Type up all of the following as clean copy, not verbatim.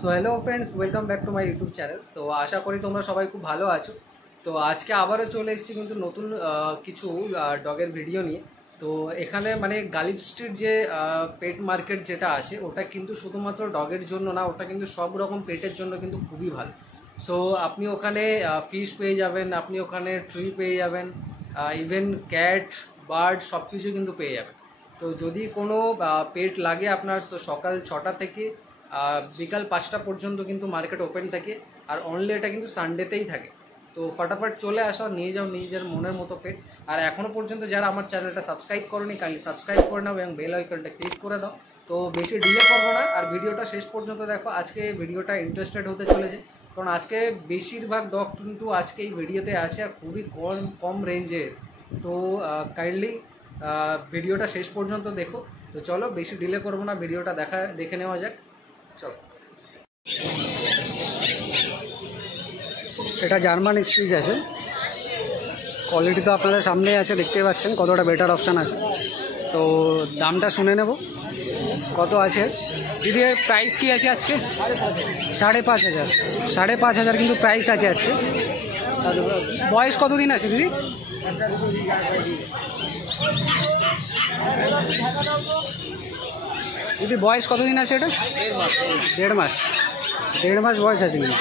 So hello friends, welcome back to my YouTube channel. So আশা করি তোমরা সবাই খুব ভালো আছো। তো আজকে আবারও চলে এসেছি কিন্তু নতুন কিছু ডগের ভিডিও নিয়ে। তো এখানে মানে গালিব স্ট্রিট যে পেট মার্কেট যেটা আছে, ওটা কিন্তু শুধুমাত্র ডগের জন্য না, ওটা কিন্তু সব রকম পেটের জন্য কিন্তু খুবই ভালো। সো আপনি ওখানে ফিশ পেয়ে যাবেন, আপনি ওখানে ট্রি পেয়ে যাবেন, ইভেন ক্যাট, বার্ড সব কিছু কিন্তু পেয়ে যাবেন। তো যদি কোনো পেট লাগে আপনার, তো সকাল 6টা থেকে বিকাল 5টা পর্যন্ত কিন্তু মার্কেট ওপেন থাকে। আর অনলি এটা কিন্তু সানডেতেই থাকে। তো ফটাফট চলে আসো, নিয়ে যাও নিজের মনের মতো পেট। আর এখনও পর্যন্ত যারা আমার চ্যানেলটা সাবস্ক্রাইব করোনি, কাইন্ডলি সাবস্ক্রাইব করে নাও এবং বেল আইকনটা ক্লিক করে দাও। তো বেশি ডিলে করবো না, আর ভিডিওটা শেষ পর্যন্ত দেখো। আজকে ভিডিওটা ইন্টারেস্টেড হতে চলেছে, কারণ আজকে বেশিরভাগ ডগ কিন্তু আজকে এই ভিডিওতে আছে, আর খুবই কম রেঞ্জের। তো কাইন্ডলি ভিডিওটা শেষ পর্যন্ত দেখো। তো চলো বেশি ডিলে করবো না, ভিডিওটা দেখে নেওয়া যাক। চলো। এটা জার্মান স্পিচ আছে, কোয়ালিটি তো আপনাদের সামনেই আছে, দেখতেই পাচ্ছেন কতটা বেটার অপশান আছে। তো দামটা শুনে নেব কত আছে। দিদি প্রাইস কি আছে আজকে? 5,500। 5,500 কিন্তু প্রাইস আছে আজকে। বয়স কতদিন আছে দিদি? দিদি বয়স কতদিন আছে এটা? 1.5 মাস। 1.5 মাস বয়স আছে কিন্তু।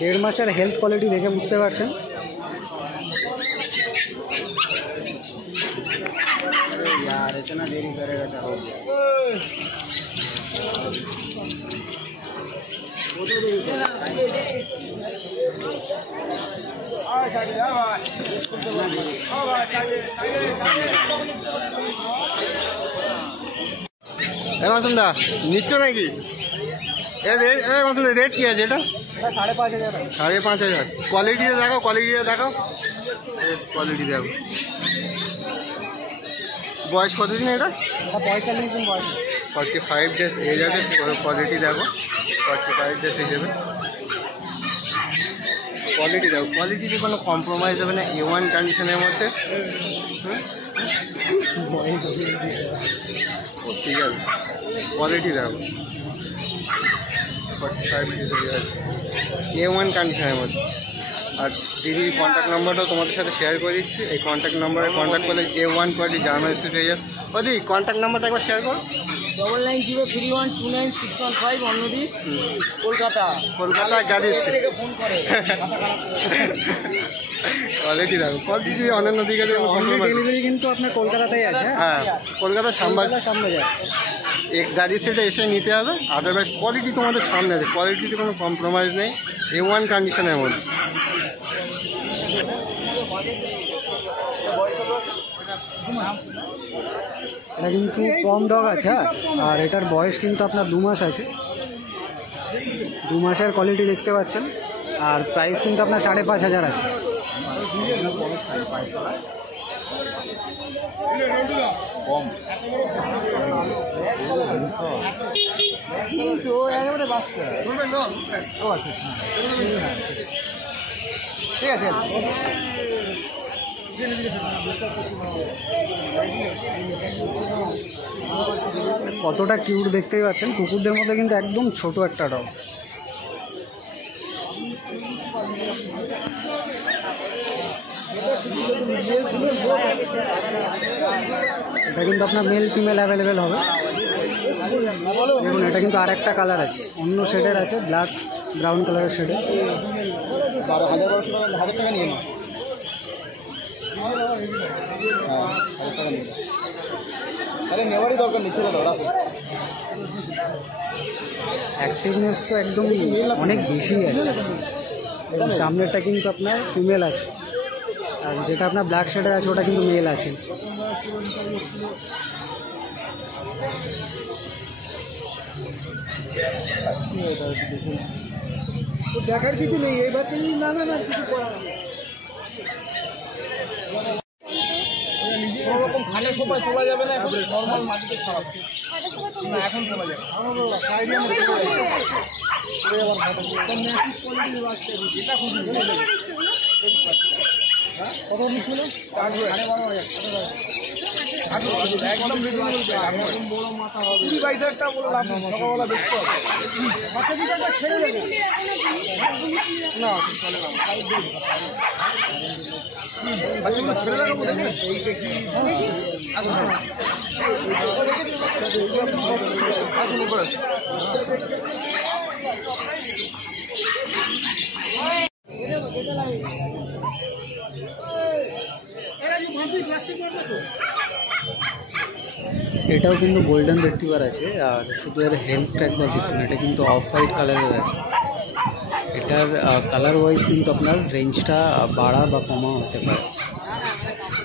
1.5 মাসের হেলথ কোয়ালিটি দেখে বুঝতে পারছেন। यार इतना देरी करेगा क्या हो गया? মাসুম দা নিচ্ছ নাকি? মাসুম দা রেট কি আছে এটা? 5,500। 5,500। কোয়ালিটিটা দেখো, কোয়ালিটিটা দেখো, কোয়ালিটি দেখো। বয়স কতদিন এটা? 45 দিন বয়স। 45 ডেজ এজ আছে। কোয়ালিটি দেখো, 45 ডেজ এজ যাবে। কোয়ালিটি দেখো, কোয়ালিটিতে কোনো কম্প্রোমাইজ হবে না, A1 কন্ডিশনের মধ্যে। ঠিক আছে, কোয়ালিটি দেখো, 45 ডেজ এজ আছে, A1 কন্ডিশনের মধ্যে। আর দিদির কন্ট্যাক্ট নাম্বারটাও তোমাদের সাথে শেয়ার করে দিচ্ছি। এই কন্ট্যাক্ট নাম্বারে কন্ট্যাক্ট করলে A1 কোয়ালিটি জার্মান স্পিচ হয়ে যাবে। ও দিদি কন্ট্যাক্ট নাম্বারটা একবার শেয়ার করো। 9903129615 অন্যদি, কলকাতা। গাড়ি থেকে ফোন করে। কোয়ালিটি দেখো, কোয়ালিটি অন্যান্য দিকে ডেলিভারি কিন্তু আপনার কলকাতাতেই আছে। হ্যাঁ, কলকাতার সামনে যায়। এক গাড়ি সেটা এসে নিতে হবে। আদারওয়াইজ কোয়ালিটি তোমাদের সামনে আছে, কোয়ালিটিতে কোনো কম্প্রোমাইজ নেই, A1 কন্ডিশনের মধ্যে। এটা কিন্তু কম ডগ আছে, আর এটার বয়স কিন্তু আপনার 2 মাস আছে। 2 মাসের কোয়ালিটি দেখতে পাচ্ছেন। আর প্রাইস কিন্তু আপনার 5,500 আছে। ঠিক আছে। কতটা কিউট দেখতেই পাচ্ছেন, কুকুরদের মধ্যে কিন্তু একদম ছোট একটা ডগ। এটা কিন্তু আপনার মেল ফিমেল অ্যাভেলেবেল হবে। দেখুন এটা কিন্তু আর একটা কালার আছে, অন্য শেডের আছে, ব্ল্যাক ব্রাউন কালারের শেডে। 1,000 টাকা নিয়ে নাও। আরে নেওয়ারই দরকার নেই, ছেড়ে দাও। অ্যাক্টিভনেস তো একদম অনেক বেশি আছে। সামনেরটা কিন্তু আপনার ফিমেল আছে, আর যেটা আপনার ব্ল্যাক শেডের আছে ওটা কিন্তু মেল আছে। দেখার কিছু নেই এই বাচ্চা। না না না, কিছু করার নেই। কোনো রকম খালে সময় তোলা যাবে না, এখন নর্মাল মাটিতে খাওয়া না, এখন তোলা যাবে। কত নিচ্ছিল? একদম বড় মাথা হবে 22,000 টাকা বলে লাভ নেই, সকালবেলা দেখতে হবে বাচ্চা দুটো ছেড়ে দেবে না চলে না বাচ্চাগুলো ছেড়ে দেবো দেখবেন আসুন উপরে এটাও কিন্তু গোল্ডেন রিট্রিভার আছে, আর শুধু এর হেলথটা একবার দেখুন, এটা কিন্তু অফ হোয়াইট কালারের আছে। এটার কালার ওয়াইজ কিন্তু আপনার রেঞ্জটা বাড়া বা কমা হতে পারে,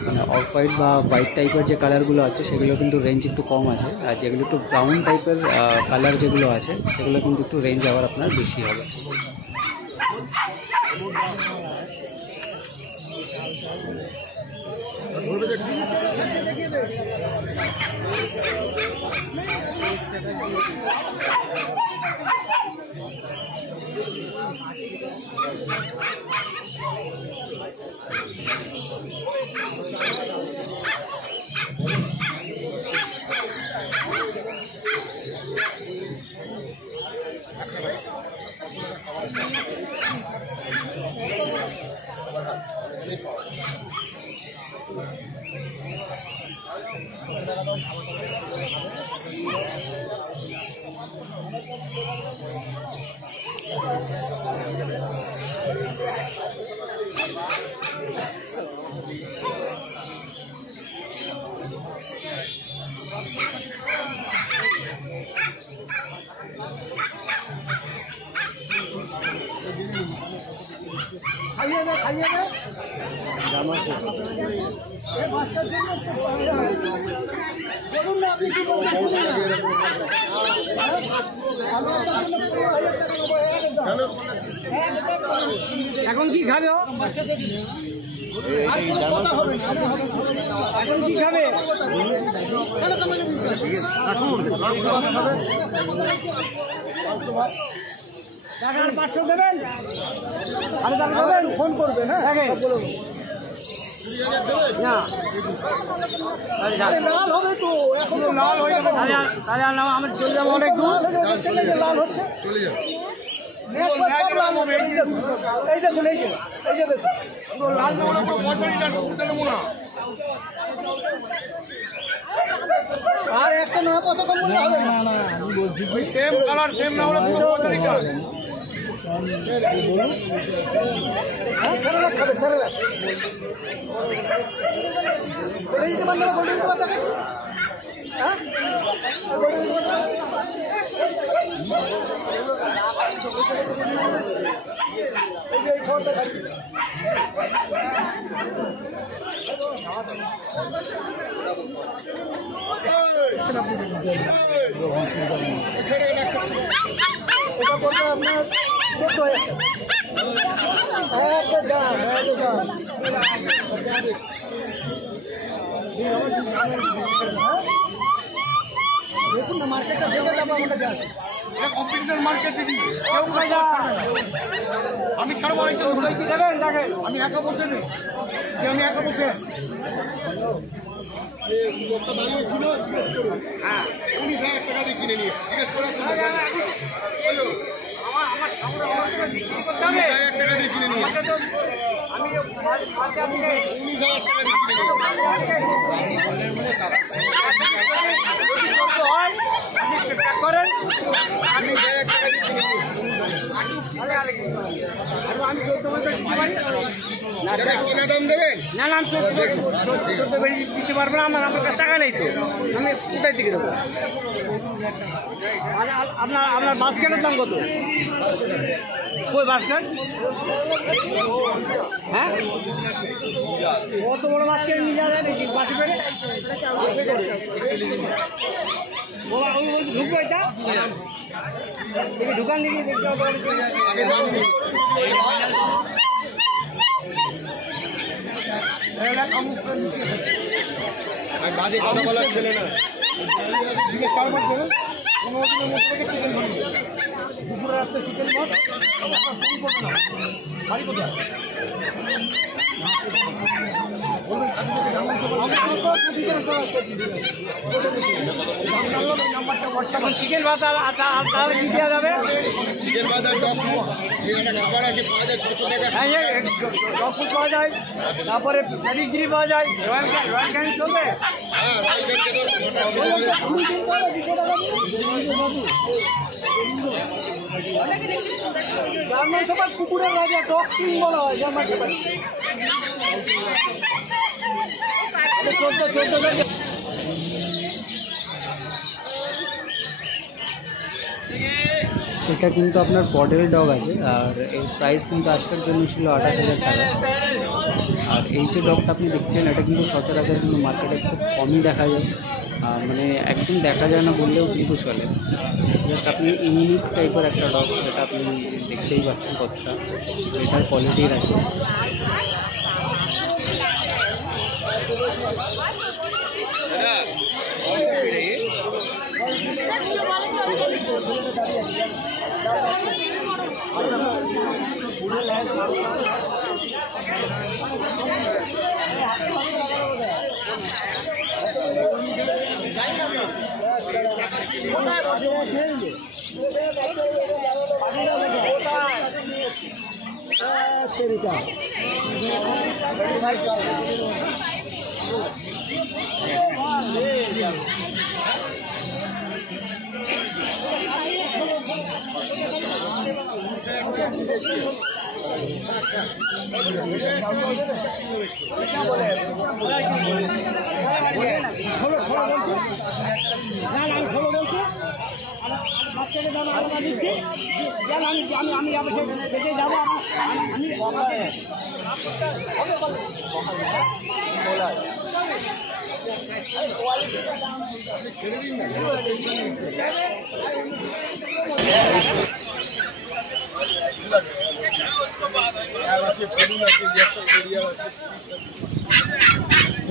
মানে অফ হোয়াইট বা হোয়াইট টাইপের যে কালারগুলো আছে সেগুলো কিন্তু রেঞ্জ একটু কম আছে, আর যেগুলো একটু ব্রাউন টাইপের কালার যেগুলো আছে সেগুলো কিন্তু একটু রেঞ্জ আবার আপনার বেশি হবে। এখন কি খাবে এখন কি খাবে টাকার 500 দেবেন, আরে দাম দেবেন, ফোন করবেন। হ্যাঁ না লাল হবে তো, এখন তো লাল হয়ে যাবে, তাহলে আমার চলে যাবো অনেক দূর, লাল হচ্ছে চলে যাবে, লাল হবে। এই দেখুন এই যে দেখুন পুরো লাল পুরো 45 নেবো না, আর একটা না কত কম মনে হবে না, আমি বলছি ওই সেম কালার সেম না হলে পুরো 45 সেরেলাক খাবে, সেরেলাক এই যে বান্ধব গোল্ডেন তো বাচ্চা হ্যাঁ এই খাওয়াটা খাই এটা করবে আপনার 14,000 দেখুন না, মার্কেটটা দেখে যাবো আমাকে যা কম্পিটিশন মার্কেট দিদি কেউ আমি ছাড়বো, আমি একা বসে নেই, আমি একা বসে হ্যাঁ 19,000 টাকা দিয়ে কিনে নিয়েছি, জিজ্ঞেস করে 19,000 টাকা দিয়ে কিনে নিয়েছি, 19,000 টাকা দিয়ে কিনে দিতে পারবো না, আমার কাছে টাকা নেই তো, আমি কোথায় থেকে দেবো। আপনার বাস্কেটের দাম কত? কই বাস্কেট? হ্যাঁ কত বড় বাস্কেট নিয়ে যাওয়া যায় নাকি বাসে করে? ঢুকবো এটা দোকান দিকে দেখতে হবে, বাজে কথা বলার ছেলে না, দিকে 4 মাস দেবেন, 15 দিনের মধ্যে থেকে চিকেন বানিয়ে দুপুরে রাত্রে চিকেন মাছ ফোন করবে না, বাড়ি কোথায়? চিকেন ভাত তাহলে কি দেওয়া যাবে? চিকেন ভাত আর ডগ ফুড খাবার আছে, পাওয়া যায় 600 টাকা। ডগ ফুড পাওয়া যায়, তারপরে প্যাডিগ্রি পাওয়া যায়। রয়্যাল ক্যান চলবে? হ্যাঁ, জার্মান শেপার্ড কুকুরের রাজা, ডগ কিং বলা হয় জার্মান শেপার্ড। এটা কিন্তু আপনার পডেল ডগ আছে, আর এর প্রাইস কিন্তু আজকের জন্য ছিল 28,000 টাকা। আর এই যে ডগটা আপনি দেখছেন, এটা কিন্তু সচরাচর কিন্তু মার্কেটে খুব কমই দেখা যায়, মানে একদম দেখা যায় না বললেও কিন্তু চলে। জাস্ট আপনি ইউনিক টাইপের একটা ডগ, সেটা আপনি দেখতেই পাচ্ছেন কতটা এটার কোয়ালিটির আছে।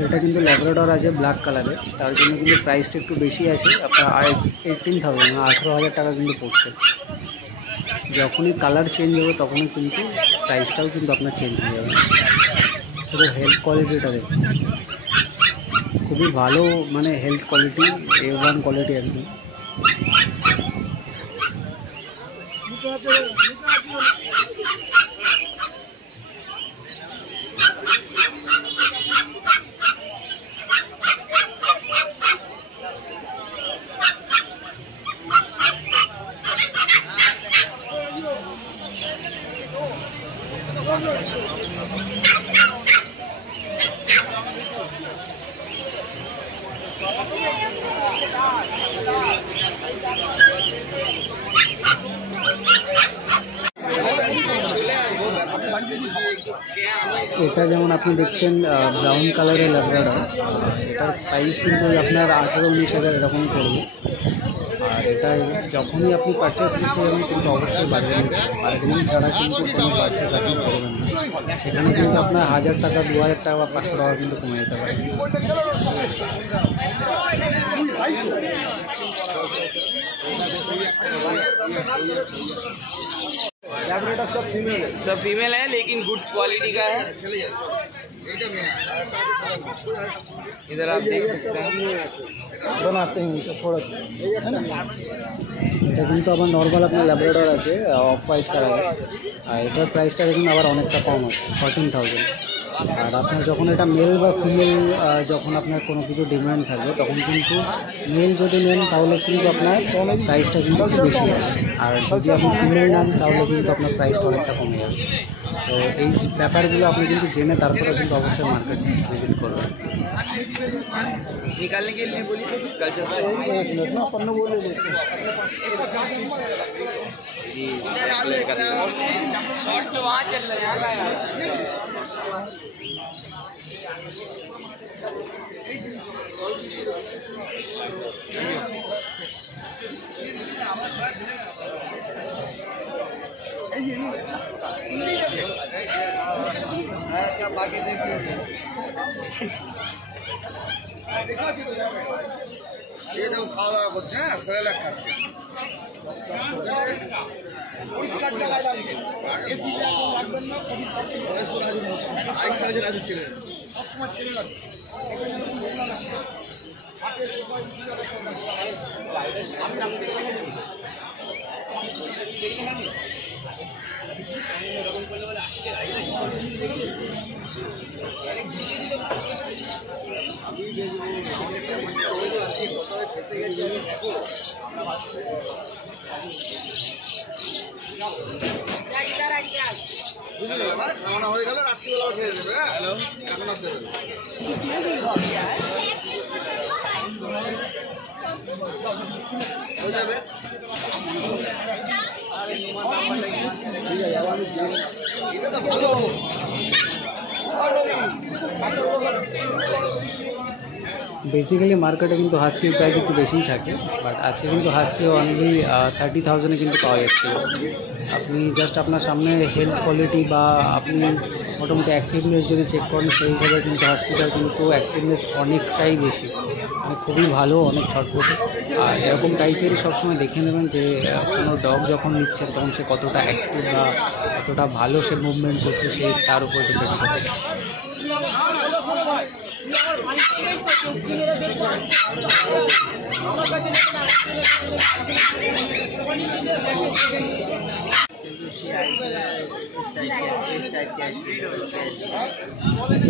এটা কিন্তু ল্যাব্রাডর আছে ব্ল্যাক কালারের, তার জন্য কিন্তু প্রাইসটা একটু বেশি আছে, আপনার 18,000 18,000 টাকা কিন্তু পড়ছে। যখনই কালার চেঞ্জ হবে তখনই কিন্তু প্রাইসটাও কিন্তু আপনার চেঞ্জ হয়ে যাবে। শুধু হেলথ কোয়ালিটিটা দেখুন, খুবই ভালো, মানে হেলথ কোয়ালিটি A1 কোয়ালিটি একদম। এটা যেমন আপনি দেখছেন ব্রাউন কালারের ল্যাব্রাডর, এটার প্রাইস কিন্তু আপনার 18-19,000 এরকম পড়বে। আর এটা যখনই আপনি পারচেস করতে যাবেন কিন্তু অবশ্যই বার্গেনিং ছাড়া কিন্তু কোনো পারচেস আপনি করবেন না। সেখানে কিন্তু আপনার 1,000 টাকা, 2,000 টাকা বা 500 টাকা কিন্তু কমে যেতে পারে। सब फीमेल है लेकिन गुड क्वालिटी का है। इधर आप देख सकते हैं बनाते हैं थोड़ा। এটা কিন্তু আবার নর্মাল আপনার ল্যাব্রাডর আছে অফ হোয়াইট কালারের, আর এটার প্রাইসটা দেখুন আবার অনেকটা কম আছে, 14,000। আর আপনার যখন এটা মেল বা ফিমেল, যখন আপনার কোনো কিছু ডিমান্ড থাকবে তখন কিন্তু মেল যদি নেন তাহলে কিন্তু আপনার প্রাইসটা কিন্তু একটু বেশি হবে, আর যদি আপনি ফিমেল নেন তাহলে কিন্তু আপনার প্রাইসটা অনেকটা কমে যাবে। তো এই ব্যাপারগুলো আপনি কিন্তু জেনে তারপরে কিন্তু অবশ্যই মার্কেট ভিজিট করবেন। निकालने के लिए बोलिए कल्चर शॉर्ट तो वहाँ चल रहा है। খাওয়া দাওয়া করছে, হ্যাঁ, হয়ে গেল রাত্রিবেলা খেয়ে দেবে। হ্যালো, এখন আর দেবে হয়ে যাবে। এটা তো ভালো। বেসিক্যালি মার্কেটে কিন্তু হাস্কির প্রাইস একটু বেশিই থাকে, বাট আজকে কিন্তু হাস্কি অনলি 30,000-এ কিন্তু পাওয়া যাচ্ছিল। আপনি জাস্ট আপনার সামনে হেলথ কোয়ালিটি বা আপনি মোটামুটি অ্যাক্টিভনেস যদি চেক করেন সেই হিসাবে কিন্তু হাস্কিটার কিন্তু অ্যাক্টিভনেস অনেকটাই বেশি, মানে খুবই ভালো, অনেক ছটফটে। আর এরকম টাইপেরই সবসময় দেখে নেবেন যে কোনো ডগ যখন নিচ্ছেন তখন সে কতটা অ্যাক্টিভ বা কতটা ভালো সে মুভমেন্ট করছে, সেই তার উপর ডিপেন্ড করে।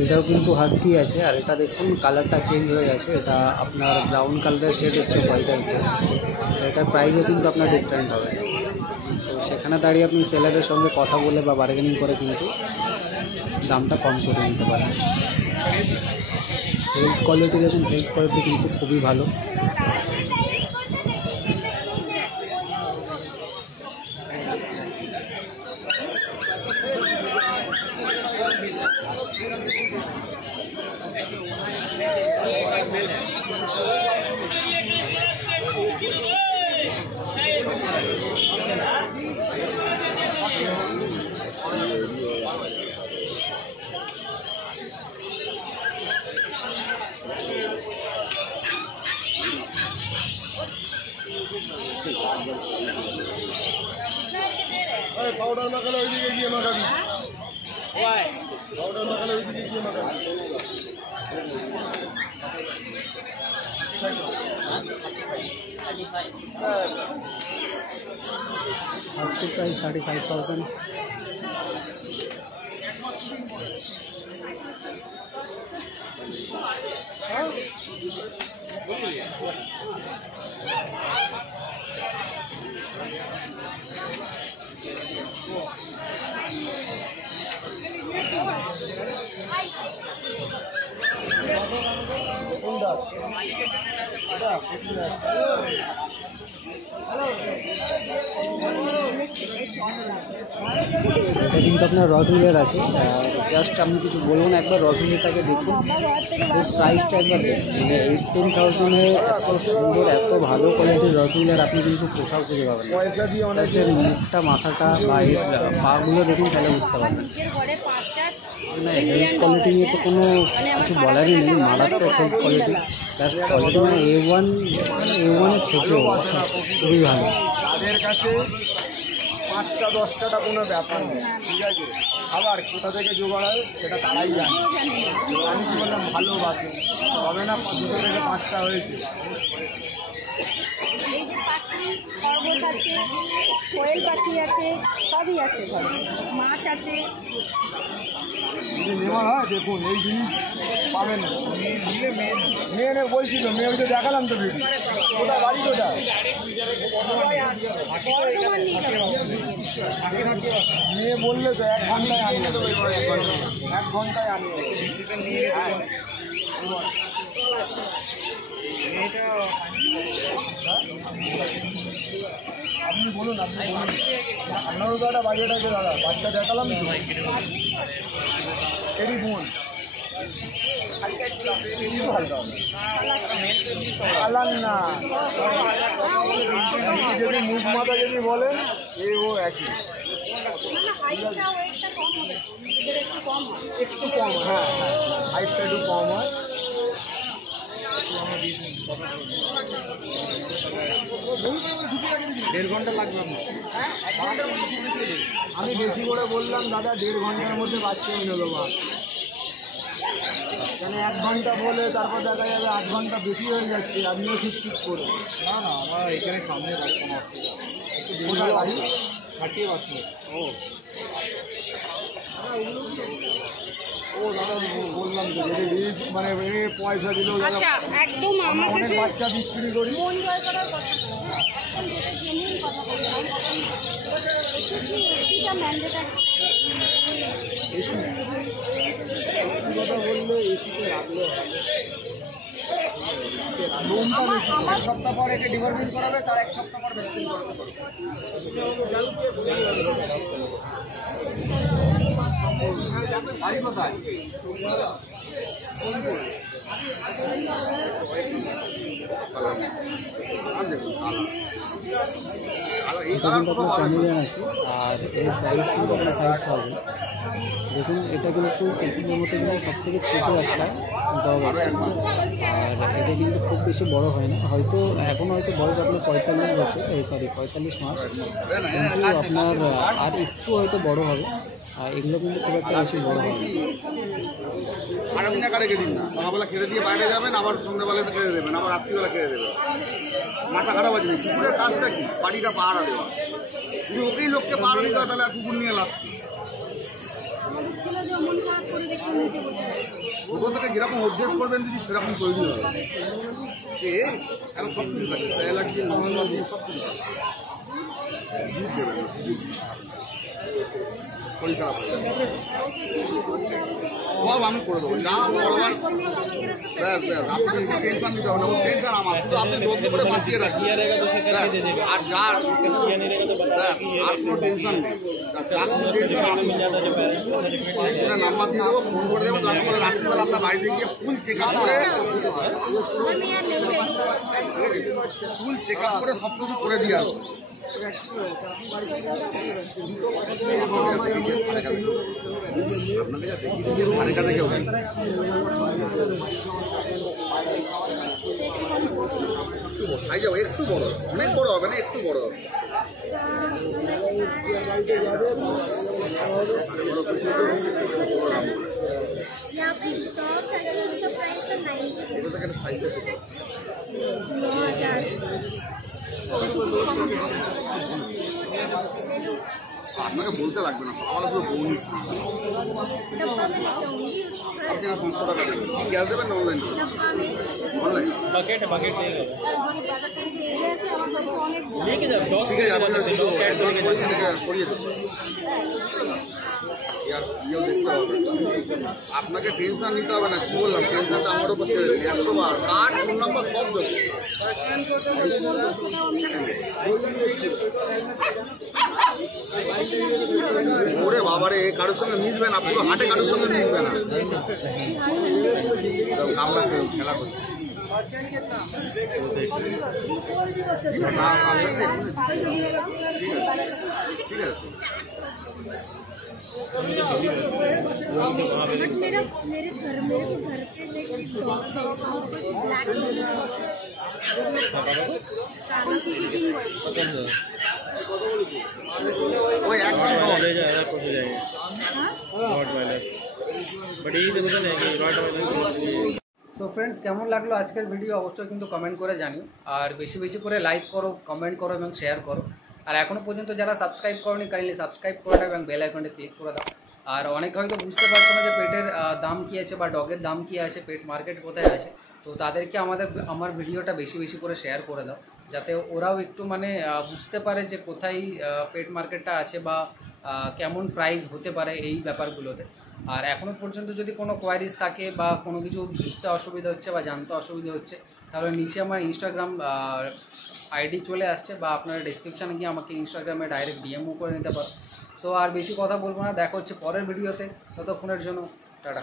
এটাও কিন্তু হাস্কি আছে, আর এটা দেখুন কালারটা চেঞ্জ হয়ে গেছে, এটা আপনার ব্রাউন কালারের শেড এসছে হোয়াইট টাইপের। এটার প্রাইসও কিন্তু আপনার ডিফারেন্ট হবে। তো সেখানে দাঁড়িয়ে আপনি সেলারের সঙ্গে কথা বলে বা বার্গেনিং করে কিন্তু দামটা কম করে নিতে পারেন। হেলথ কোয়ালিটি দেখুন, হেলথ কোয়ালিটি কিন্তু খুবই ভালো। পাউডার মাখালে ওইদিকে গিয়ে মাখাবি, পাউডার মাখালে ওইদিকে গিয়ে মাখাবি। Husky price 35,000। এটা কিন্তু আপনার রটউইলার আছে, জাস্ট আপনি কিছু বলুন একবার রটউইলারটাকে দেখুন, এর প্রাইসটা একবার দেখুন। মানে 18,000-এ এত সুন্দর এত ভালো কোয়ালিটির রটউইলার আপনি কিন্তু কোথাও খুঁজে পাবেন না। জাস্ট এর মুখটা, মাথাটা বা এর পাগুলো দেখুন, তাহলে বুঝতে পারবেন। মানে হেলথ কোয়ালিটি নিয়ে তো কোনো কিছু বলারই নেই, মারাত্মক হেলথ কোয়ালিটি। প্লাস কোয়ালিটি মানে A1 এর থেকেও খুবই ভালো। তাদের কাছে 5টা 10টাটা কোনো ব্যাপার নেই, ঠিক আছে। আবার কোথা থেকে জোগাড় হয় সেটা তারাই জানে। আমি কি বললাম, ভালোবাসে, তবে না 2 থেকে 5টা হয়েছে। এই যে পাখি, খরগোশ আছে, কোয়েল পাখি আছে, সবই আছে, মাছ আছে। যদি নেওয়া হয় দেখুন, এই জিনিস পাবেন না। মেয়ে বলছিল, মেয়ে ওই যে দেখালাম তো ভিডিও। কোথায় বাড়ি, কোথায়? মেয়ে বললে তো 1 ঘন্টায় আনিয়ে দেবো, 1 ঘন্টায় আনিয়ে আপনি বলুন, আপনারও তো একটা বাজেট আছে দাদা। বাচ্চা দেখালাম তো, এরই বোন আলান না, যদি মুখ মাথা যদি বলেন এই ও একই, একটু কম, হ্যাঁ হ্যাঁ, হাইটটা একটু কম হয়। 1.5 ঘন্টা লাগবে আপনার। আমি বেশি করে বললাম দাদা 1.5 ঘন্টার মধ্যে বাচ্চা এনে দেবো, মানে 1 ঘন্টা বলে তারপর দেখা যাবে 8 ঘন্টা বেশি হয়ে যাচ্ছে, আপনিও খিচখিচ করে। না না, আমার এখানে সামনে গাড়ি কোনো অসুবিধা গাড়ি ছাটিয়ে পাচ্ছি। ও দাদা বললাম তো যদি রিস্ক মানে পয়সা দিলেও আচ্ছা একদম আমার অনেক কাছে বাচ্চা বিক্রি করি। মন জয় করার কথা না। এখন যেটা genuine কথা বললাম, এসিটা ম্যান্ডেটারি। এসি কথা বললে এসিতে রাখলে লোনটা বেশি। 1 সপ্তাহ পর একে ডিভার্মিন করাবে, তার 1 সপ্তাহ পর ভ্যাকসিন করাতে পারবে। বাড়ি কোথায়? ফ্যামিলিয়ান আছে আর এর প্রাইস কিন্তু আপনার 5,000। দেখুন এটা কিন্তু এটির মতো কিন্তু সব থেকে ছোটো একটা ডগ আছে, আর এটা কিন্তু খুব বেশি বড় হয় না, হয়তো এখন হয়তো বয়স আপনার 45 বছর, 45 মাস, কিন্তু আপনার আর একটু হয়তো বড় হবে। আর এগুলো কিন্তু খুব একটা বেশি বড় হবে না। সারাদিনে কারে দিন না, সকালবেলা খেতে দিয়ে বাইরে যাবেন, আবার সন্ধ্যাবেলা খেতে দেবেন, আবার রাত্রিবেলা খেতে দেবেন। মাথা খারাপ আছে। কুকুরের কাজটা কি? বাড়িটা পাহারা দেওয়া। যদি ওকেই লোককে পাহারা দিতে হয় তাহলে আর কুকুর নিয়ে লাভ কি? ওখান থেকে যেরকম অভ্যেস করবেন যদি সেরকম তৈরি হবে। এখন সব কিছু থাকে, স্যালাড দিয়ে মশলা দিয়ে সব কিছু থাকে। দুধ দেবেন, শরীর খারাপ হয়ে যাবে। সব আমি করে দেবো, যা বলবার ব্যাস ব্যাস, আপনি টেনশন নিতে হবে না, ওর টেনশন আমার, শুধু আপনি বন্ধ করে বাঁচিয়ে রাখবেন। আর যার ব্যাস আর কোনো টেনশন নেই, যার কোনো টেনশন আমি নাম্বার দিয়ে দেবো, ফোন করে দেবো, তারপরে রাত্রিবেলা আপনার বাড়িতে গিয়ে ফুল চেক আপ করে ফুল চেক আপ করে সব কিছু করে দিয়ে আসবো। আপনাকে কেউ একটু বড়, অনেক বড় হবে না, একটু বড় হবে। আপনাকে বলতে লাগবে না, সকালে পুরো বউনি। আপনি আর 500 টাকা দেবেন, গ্যাস দেবেন না অনলাইন? অনলাইন ঠিক আছে, আপনি সরিয়ে দেবেন। আপনাকে টেনশন নিতে হবে না, কি বললাম, টেনশনটা আমার উপর ছেড়ে দিন। 100 বার কার্ড, ফোন নাম্বার সব দেবো। ওরে বাবারে, কারোর সঙ্গে মিশবে না, পুরো হাটে কারোর সঙ্গে মিশবে না। আমরা খেলা করছি, ঠিক আছে। ওই একদম সো ফ্রেন্ডস, কেমন লাগলো আজকের ভিডিও অবশ্যই কিন্তু কমেন্ট করে জানিও, আর বেশি বেশি করে লাইক করো, কমেন্ট করো এবং শেয়ার করো। আর এখনও পর্যন্ত যারা সাবস্ক্রাইব করোনি কাইন্ডলি সাবস্ক্রাইব করে দাও এবং বেল আইকনটা ক্লিক করে দাও। আর অনেকে হয়তো বুঝতে পারছো না যে পেটের দাম কী আছে বা ডগের দাম কী আছে, পেট মার্কেট কোথায় আছে, তো তাদেরকে আমার ভিডিওটা বেশি বেশি করে শেয়ার করে দাও, যাতে ওরাও একটু মানে বুঝতে পারে যে কোথায় পেট মার্কেটটা আছে বা কেমন প্রাইস হতে পারে এই ব্যাপারগুলোতে। আর এখনও পর্যন্ত যদি কোনো কোয়ারিজ থাকে বা কোনো কিছু বুঝতে অসুবিধা হচ্ছে বা জানতে অসুবিধা হচ্ছে, তাহলে নিচে আমার ইনস্টাগ্রাম আইডি চলে আসছে, বা আপনারা ডিসক্রিপশানে গিয়ে আমাকে ইনস্টাগ্রামে ডাইরেক্ট ডিএমও করে নিতে পারো। সো আর বেশি কথা বলবো না, দেখা হচ্ছে পরের ভিডিওতে, ততক্ষণের জন্য টাটা।